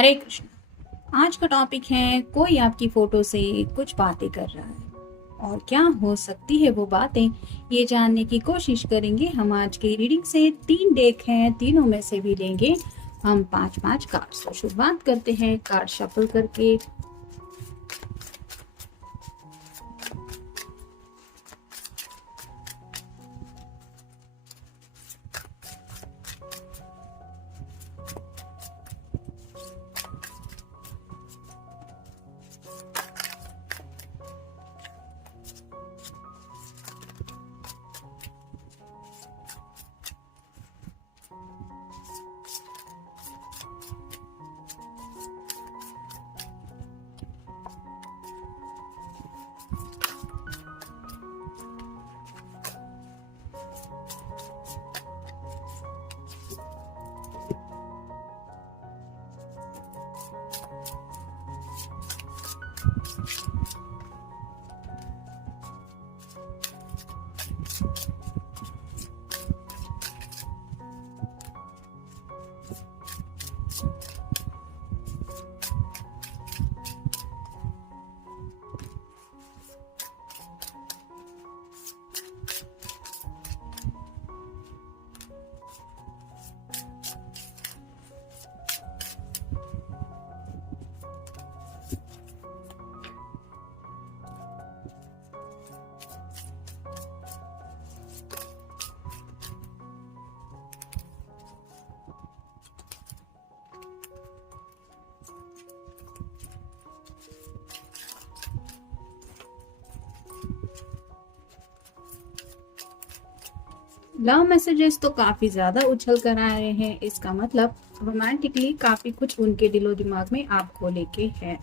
हरे कृष्ण। आज का टॉपिक है कोई आपकी फोटो से कुछ बातें कर रहा है और क्या हो सकती है वो बातें, ये जानने की कोशिश करेंगे हम आज की रीडिंग से। 3 डेक हैं, तीनों में से भी लेंगे हम 5-5 कार्ड्स। तो शुरुआत करते हैं कार्ड शफल करके। लव मैसेजेस तो काफी ज्यादा उछल कर आ रहे हैं। इसका मतलब रोमांटिकली काफी कुछ उनके दिलो दिमाग में आपको लेके है,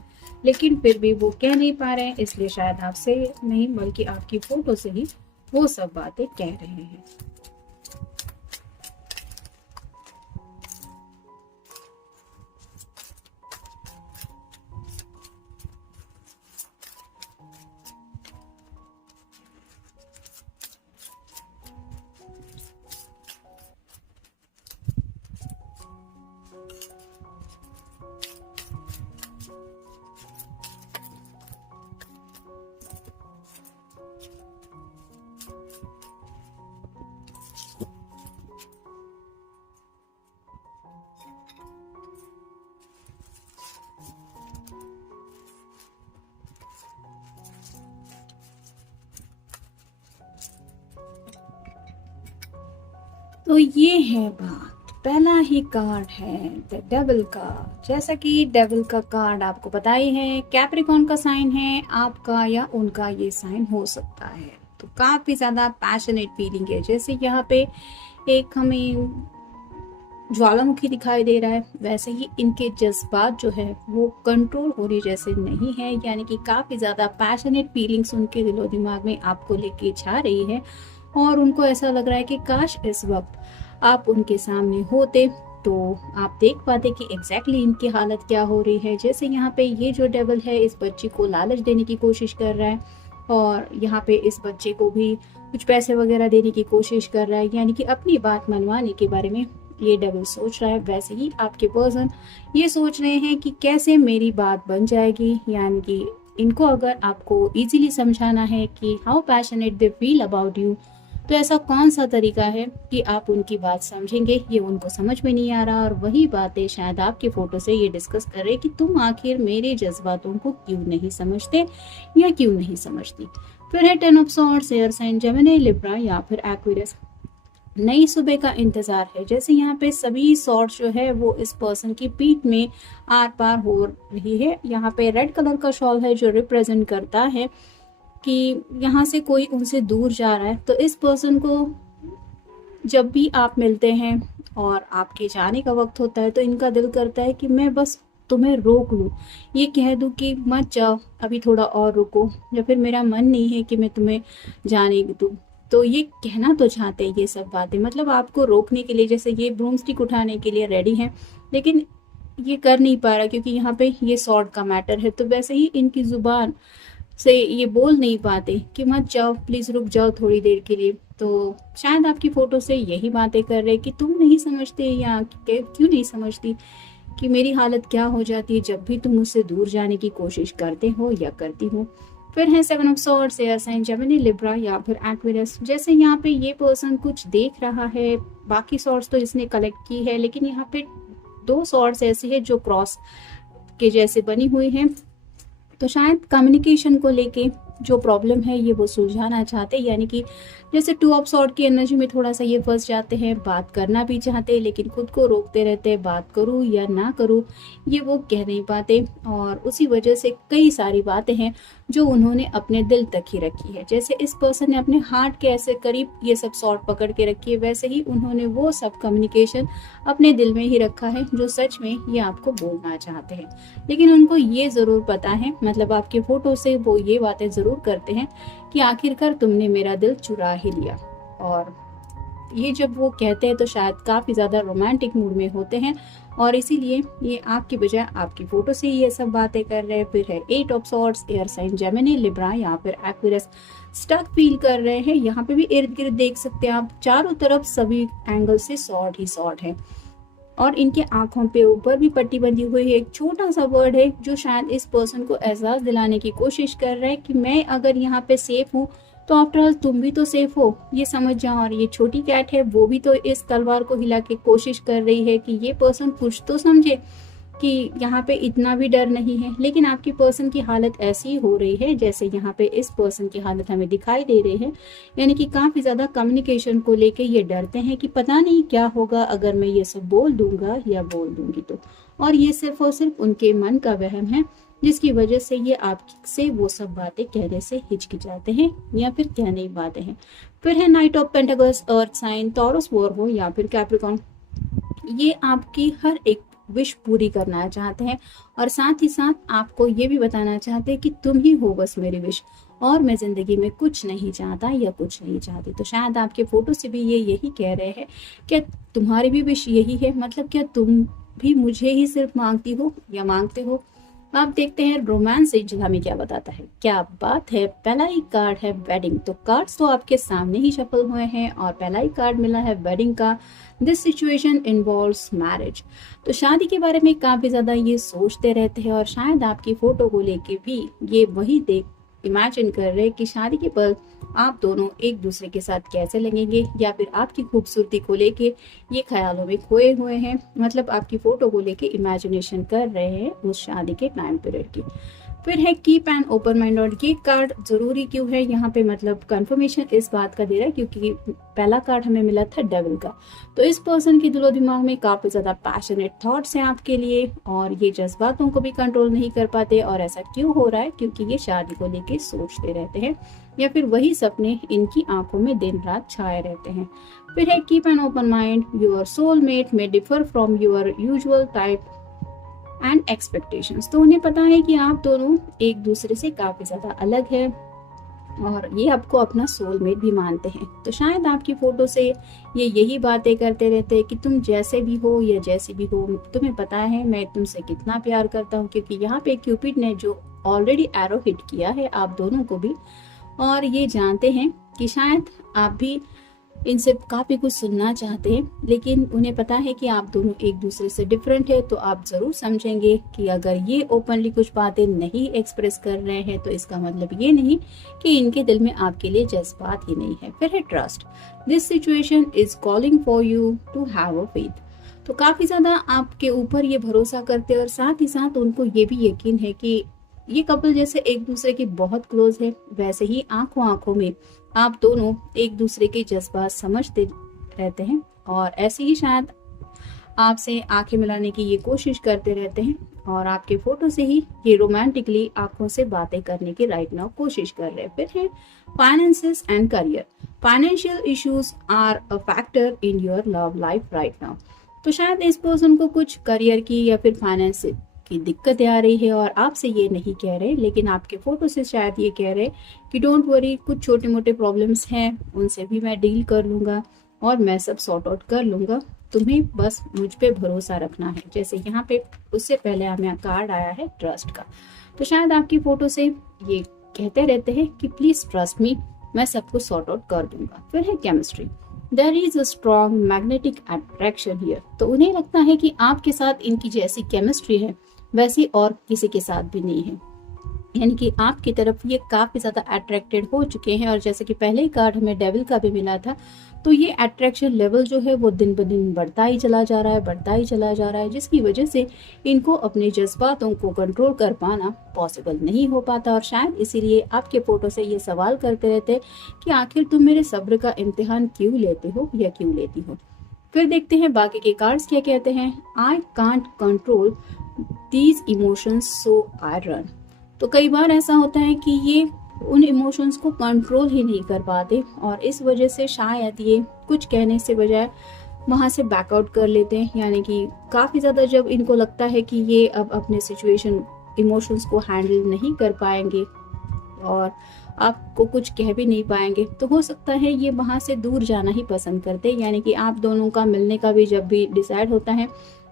लेकिन फिर भी वो कह नहीं पा रहे हैं, इसलिए शायद आपसे नहीं बल्कि आपकी फोटो से ही वो सब बातें कह रहे हैं। तो ये है बात। पहला ही कार्ड है द डेविल का। जैसा कि डेविल का कार्ड आपको पता ही है, कैप्रिकॉर्न का साइन है, आपका या उनका ये साइन हो सकता है। तो काफी ज्यादा पैशनेट फीलिंग है। जैसे यहाँ पे एक हमें ज्वालामुखी दिखाई दे रहा है, वैसे ही इनके जज्बात जो है वो कंट्रोल हो रही जैसे नहीं है, यानी कि काफी ज्यादा पैशनेट फीलिंग्स उनके दिलो दिमाग में आपको लेके जा रही है और उनको ऐसा लग रहा है कि काश इस वक्त आप उनके सामने होते तो आप देख पाते कि एग्जैक्टली इनकी हालत क्या हो रही है। जैसे यहाँ पे ये जो डेविल है इस बच्ची को लालच देने की कोशिश कर रहा है और यहाँ पे इस बच्चे को भी कुछ पैसे वगैरह देने की कोशिश कर रहा है, यानी कि अपनी बात मनवाने के बारे में ये डेविल सोच रहा है। वैसे ही आपके पर्सन ये सोच रहे हैं कि कैसे मेरी बात बन जाएगी, यानी कि इनको अगर आपको इजीली समझाना है कि how passionate they feel about you, तो ऐसा कौन सा तरीका है कि आप उनकी बात समझेंगे, ये उनको समझ में नहीं आ रहा। और वही बातें शायद आपकी फोटो से ये डिस्कस कर रहे कि तुम आखिर मेरे जज्बातों को क्यों नहीं समझते या क्यों नहीं समझती। फिर है 10 of swords, air sign Gemini, Libra या फिर एक्वेरियस। नई सुबह का इंतजार है। जैसे यहाँ पे सभी सॉर्ड्स जो है वो इस पर्सन की पीठ में आर पार हो रही है। यहाँ पे रेड कलर का शॉल है जो रिप्रेजेंट करता है कि यहाँ से कोई उनसे दूर जा रहा है। तो इस पर्सन को जब भी आप मिलते हैं और आपके जाने का वक्त होता है तो इनका दिल करता है कि मैं बस तुम्हें रोक लूँ, ये कह दूँ कि मत जाओ, अभी थोड़ा और रुको, या फिर मेरा मन नहीं है कि मैं तुम्हें जाने दूँ। तो ये कहना तो चाहते हैं ये सब बातें, मतलब आपको रोकने के लिए, जैसे ये ब्रूम स्टिक उठाने के लिए रेडी हैं, लेकिन ये कर नहीं पा रहा क्योंकि यहाँ पे ये सॉर्ट का मैटर है। तो वैसे ही इनकी जुबान से ये बोल नहीं पाते कि मत जाओ, प्लीज रुक जाओ थोड़ी देर के लिए। तो शायद आपकी फोटो से यही बातें कर रहे कि तुम नहीं समझते या क्यों नहीं समझती, कि मेरी हालत क्या हो जाती है जब भी तुम मुझसे दूर जाने की कोशिश करते हो या करती हो। फिर है seven of swords, air sign Gemini, Libra या फिर एक्वेरियस। जैसे यहाँ पे ये पर्सन कुछ देख रहा है, बाकी सॉर्ड्स तो इसने कलेक्ट की है, लेकिन यहाँ पे 2 सॉर्ड्स ऐसी है जो क्रॉस के जैसे बनी हुई है। तो शायद कम्युनिकेशन को लेके जो प्रॉब्लम है ये वो सुलझाना चाहते हैं, यानी कि जैसे 2 ऑफ सॉर्ड की एनर्जी में थोड़ा सा ये फंस जाते हैं, बात करना भी चाहते हैं लेकिन खुद को रोकते रहते हैं, बात करूँ या ना करूँ ये वो कह नहीं पाते, और उसी वजह से कई सारी बातें हैं जो उन्होंने अपने दिल तक ही रखी है। जैसे इस पर्सन ने अपने हार्ट के ऐसे करीब ये सब सॉर्ड पकड़ के रखी है, वैसे ही उन्होंने वो सब कम्युनिकेशन अपने दिल में ही रखा है जो सच में ये आपको बोलना चाहते हैं। लेकिन उनको ये जरूर पता है, मतलब आपके फोटो से वो ये बातें जरूर करते हैं कि आखिरकार तुमने मेरा दिल चुरा ही लिया। और ये जब वो कहते हैं तो शायद काफी ज्यादा रोमांटिक मूड में होते हैं, और इसीलिए ये आपकी बजाय आपकी फोटो से ये सब बातें कर रहे हैं। फिर है 8 of swords, air sign Gemini, Libra या फिर एक्वेरियस। स्टक फील कर रहे हैं, यहाँ पे भी इर्द गिर्द देख सकते हैं आप, चारों तरफ सभी एंगल से सॉर्ड ही सॉर्ड है, और इनके आंखों पे ऊपर भी पट्टी बंधी हुई है। एक छोटा सा वर्ड है जो शायद इस पर्सन को एहसास दिलाने की कोशिश कर रहा है कि मैं अगर यहाँ पे सेफ हूँ तो आफ्टर ऑल तुम भी तो सेफ हो, ये समझ जाओ। और ये छोटी कैट है वो भी तो इस तलवार को हिला के कोशिश कर रही है कि ये पर्सन कुछ तो समझे कि यहाँ पे इतना भी डर नहीं है। लेकिन आपकी पर्सन की हालत ऐसी हो रही है जैसे यहाँ पे इस पर्सन की हालत हमें दिखाई दे रही है, यानी कि काफी ज्यादा कम्युनिकेशन को लेके ये डरते हैं कि पता नहीं क्या होगा अगर मैं ये सब बोल दूंगा या बोल दूंगी तो। और ये सिर्फ और सिर्फ उनके मन का वहम है जिसकी वजह से ये आपसे वो सब बातें कहने से हिचकिचाते हैं या फिर कहने नहीं पाते हैं। फिर है knight of pentacles, earth sign, Taurus, Virgo या फिर कैप्रिकॉर्न। ये आपकी हर एक विश पूरी करना चाहते हैं, और साथ ही साथ आपको ये भी बताना चाहते हैं कि तुम ही हो बस मेरी विश, और मैं जिंदगी में कुछ नहीं चाहता या कुछ नहीं चाहती। तो शायद आपके फोटो से भी ये यही कह रहे हैं, क्या तुम्हारी भी विश यही है? मतलब क्या तुम भी मुझे ही सिर्फ मांगती हो या मांगते हो? आप देखते हैं रोमांस एंजल हमें क्या बताता है। क्या बात है, पहला ही कार्ड है वेडिंग। तो कार्ड्स तो आपके सामने ही शफल हुए हैं और पहला ही कार्ड मिला है वेडिंग का। This situation involves marriage. तो शादी के बारे में काफी ज्यादा ये सोचते रहते हैं, और शायद आपकी फोटो को लेके भी ये वही देख इमेजिन कर रहे हैं कि शादी के पल आप दोनों एक दूसरे के साथ कैसे लगेंगे, या फिर आपकी खूबसूरती को लेके ये ख्यालों में खोए हुए हैं। मतलब आपकी फोटो को लेके इमेजिनेशन कर रहे हैं उस शादी के टाइम पीरियड की। फिर है कीप एन ओपन माइंड, और ये कार्ड जरूरी क्यों है यहाँ पे, मतलब कंफर्मेशन इस बात का दे रहा है क्योंकि पहला कार्ड हमें मिला था डेविल का। तो इस पर्सन के दिलो दिमाग में काफी ज्यादा पैशनेट थॉट्स हैं आपके लिए, और ये जज्बातों को भी कंट्रोल नहीं कर पाते। और ऐसा क्यों हो रहा है? क्योंकि ये शादी को लेके सोचते रहते हैं, या फिर वही सपने इनकी आंखों में दिन रात छाए रहते हैं। फिर है keep an open mind, your soulmate may differ from your usual type and expectations. तो उन्हें पता है कि आप दोनों एक दूसरे से काफी ज्यादा अलग है, और ये आपको अपना सोलमेट भी मानते हैं। तो शायद आपकी फोटो से ये यही बातें करते रहते हैं कि तुम जैसे भी हो या जैसी भी हो, तुम्हें पता है मैं तुमसे कितना प्यार करता हूँ। क्योंकि यहाँ पे क्यूपिड ने जो ऑलरेडी एरो हिट किया है आप दोनों को भी, और ये जानते हैं कि शायद आप भी इनसे काफी कुछ सुनना चाहते हैं, लेकिन उन्हें पता है कि आप दोनों एक दूसरे से डिफरेंट है। तो आप जरूर समझेंगे कि अगर ये ओपनली कुछ बातें नहीं एक्सप्रेस कर रहे हैं तो इसका मतलब ये नहीं कि इनके दिल में आपके लिए जज्बात ही नहीं है। फिर है trust, this situation is calling for you to have a faith. तो काफी ज्यादा आपके ऊपर ये भरोसा करते हैं, और साथ ही साथ उनको ये भी यकीन है कि ये कपल जैसे एक दूसरे के बहुत क्लोज है, वैसे ही आंखों आंखों में आप दोनों एक दूसरे के जज्बात समझते रहते हैं, और ऐसे ही शायद आपसे आंखें मिलाने की ये कोशिश करते रहते हैं, और आपके फोटो से ही ये रोमांटिकली आंखों से बातें करने की राइट नाउ कोशिश कर रहे हैं। फिर है finances and career, financial issues are a factor in your love life right now. तो शायद इस पर्सन को कुछ करियर की या फिर फाइनेंस की दिक्कतें आ रही है, और आपसे ये नहीं कह रहे, लेकिन आपके फोटो से शायद ये कह रहे कि डोंट वरी, कुछ छोटे मोटे प्रॉब्लम्स हैं उनसे भी मैं डील कर लूंगा और मैं सब सॉर्ट आउट कर लूंगा, तुम्हें बस मुझ पे भरोसा रखना है। जैसे यहाँ पे उससे पहले हमें कार्ड आया है ट्रस्ट का। तो शायद आपकी फोटो से ये कहते रहते हैं कि प्लीज ट्रस्ट मी, मैं सब कुछ सॉर्ट आउट कर दूंगा। फिर है chemistry, there is a strong magnetic attraction here. तो उन्हें लगता है कि आपके साथ इनकी जैसी केमिस्ट्री है वैसी और किसी के साथ भी नहीं है, यानी कि आपकी तरफ ये काफी ज्यादा अट्रैक्टेड हो चुके हैं। और जैसे कि पहले ही कार्ड हमें डेविल का भी मिला था, तो ये अट्रैक्शन लेवल जो है वो दिन ब दिन बढ़ता ही चला जा रहा है, बढ़ता ही चला जा रहा है, जिसकी वजह से इनको अपने जज्बातों को कंट्रोल कर पाना पॉसिबल नहीं हो पाता। और शायद इसीलिए आपके फोटो से ये सवाल करते रहते कि आखिर तुम मेरे सब्र का इम्तिहान क्यों लेते हो या क्यों लेती हो। फिर देखते हैं बाकी के कार्ड्स क्या कहते हैं। I can't control these emotions so I run. तो कई बार ऐसा होता है कि ये उन इमोशंस को कंट्रोल ही नहीं कर पाते और इस वजह से शायद ये कुछ कहने से बजाय वहाँ से बैकआउट कर लेते हैं, यानी कि काफ़ी ज़्यादा जब इनको लगता है कि ये अब अपने सिचुएशन इमोशंस को हैंडल नहीं कर पाएंगे और आपको कुछ कह भी नहीं पाएंगे, तो हो सकता है ये वहाँ से दूर जाना ही पसंद करते। यानी कि आप दोनों का मिलने का भी जब भी डिसाइड होता है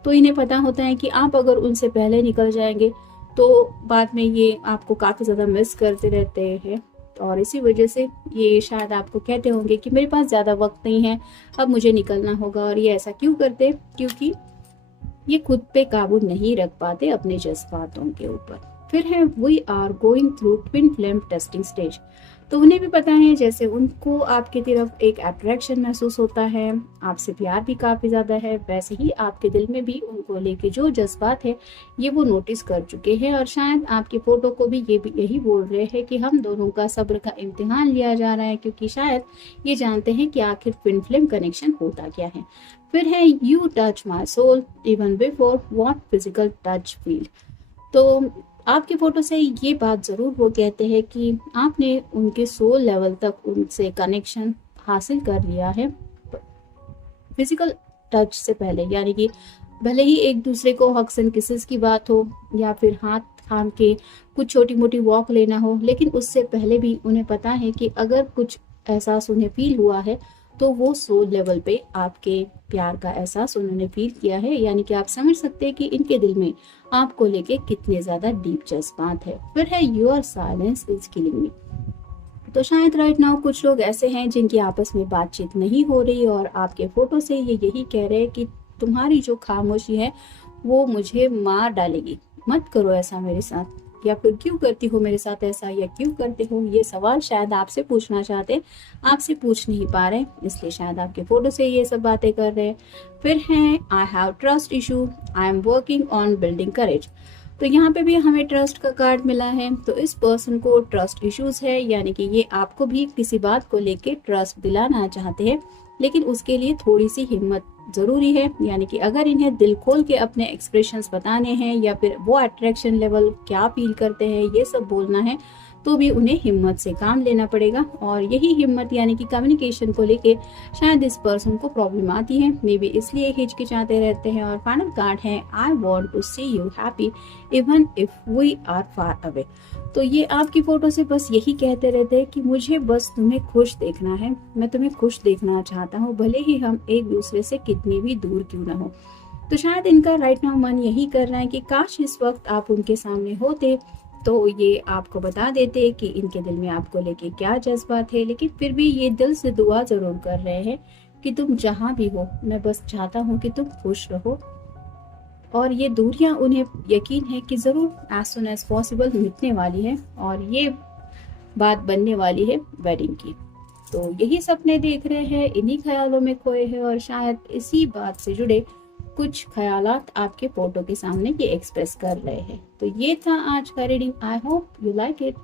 तो इन्हें पता होता है कि आप अगर उनसे पहले निकल जाएंगे तो बाद में ये आपको काफ़ी ज़्यादा मिस करते रहते हैं। और इसी वजह से ये शायद आपको कहते होंगे कि मेरे पास ज़्यादा वक्त नहीं है, अब मुझे निकलना होगा। और ये ऐसा क्यों करते? क्योंकि ये खुद पे काबू नहीं रख पाते अपने जज्बातों के ऊपर। फिर है we are going through twin flame testing stage. तो उन्हें भी पता है, जैसे उनको आपकी तरफ एक अट्रैक्शन महसूस होता है, आपसे प्यार भी काफ़ी ज़्यादा है, वैसे ही आपके दिल में भी उनको लेके जो जज्बात है ये वो नोटिस कर चुके हैं। और शायद आपकी फ़ोटो को भी यही बोल रहे हैं कि हम दोनों का सब्र का इम्तिहान लिया जा रहा है, क्योंकि शायद ये जानते हैं कि आखिर ट्विन फ्लेम कनेक्शन होता क्या है। फिर है you touch my soul even before what physical touch feel. तो आपकी फोटो से ये बात ज़रूर वो कहते हैं कि आपने उनके सोल लेवल तक उनसे कनेक्शन हासिल कर लिया है फिजिकल टच से पहले। यानी कि भले ही एक दूसरे को हग्स एंड किसेस की बात हो या फिर हाथ थाम के कुछ छोटी मोटी वॉक लेना हो, लेकिन उससे पहले भी उन्हें पता है कि अगर कुछ एहसास उन्हें फील हुआ है तो वो सोल लेवल पे आपके प्यार का एहसास उन्होंने फील किया है। यानी कि आप समझ सकते हैं कि इनके दिल में आपको लेके कितने ज्यादा डीप जज्बात है। फिर है योर साइलेंस इज किलिंग मी। तो शायद राइट नाउ कुछ लोग ऐसे हैं जिनकी आपस में बातचीत नहीं हो रही और आपके फोटो से ये यही कह रहे हैं कि तुम्हारी जो खामोशी है वो मुझे मार डालेगी, मत करो ऐसा मेरे साथ, या फिर क्यों करती हो मेरे साथ ऐसा, या क्यों करते हो। ये सवाल शायद आपसे पूछना चाहते, आपसे पूछ नहीं पा रहे, इसलिए शायद आपके फोटो से ये सब बातें कर रहे हैं। फिर है I have trust issue, I am working on building courage. तो यहाँ पे भी हमें ट्रस्ट का कार्ड मिला है। तो इस पर्सन को ट्रस्ट इश्यूज है, यानी कि ये आपको भी किसी बात को लेके ट्रस्ट दिलाना चाहते हैं, लेकिन उसके लिए थोड़ी सी हिम्मत जरूरी है। यानी कि अगर इन्हें दिल खोल के अपने एक्सप्रेशंस बताने हैं या फिर वो अट्रैक्शन लेवल क्या फील करते हैं ये सब बोलना है, तो भी उन्हें हिम्मत से काम लेना पड़ेगा। और यही हिम्मत यानी कि कम्युनिकेशन को लेके शायद इस पर्सन को प्रॉब्लम आती है, मे बी इसलिए हिचकिचाते रहते हैं। और फाइनल कार्ड है I want to see you happy even if we are far away. तो ये आपकी फोटो से बस यही कहते रहते हैं कि मुझे बस तुम्हें खुश देखना है, मैं तुम्हें खुश देखना चाहता हूँ, भले ही हम एक दूसरे से कितनी भी दूर क्यों ना हो। तो शायद इनका राइट नाउ मन यही कर रहा है कि काश इस वक्त आप उनके सामने होते तो ये आपको बता देते कि इनके दिल में आपको लेके क्या जज्बात है। लेकिन फिर भी ये दिल से दुआ जरूर कर रहे हैं कि तुम जहाँ भी हो, मैं बस चाहता हूँ कि तुम खुश रहो। और ये दूरियां उन्हें यकीन है कि ज़रूर एज सुन एज पॉसिबल मिटने वाली है और ये बात बनने वाली है वेडिंग की। तो यही सपने देख रहे हैं, इन्हीं ख्यालों में खोए हैं और शायद इसी बात से जुड़े कुछ ख्यालात आपके फोटो के सामने ये एक्सप्रेस कर रहे हैं। तो ये था आज का reading. I hope you like it.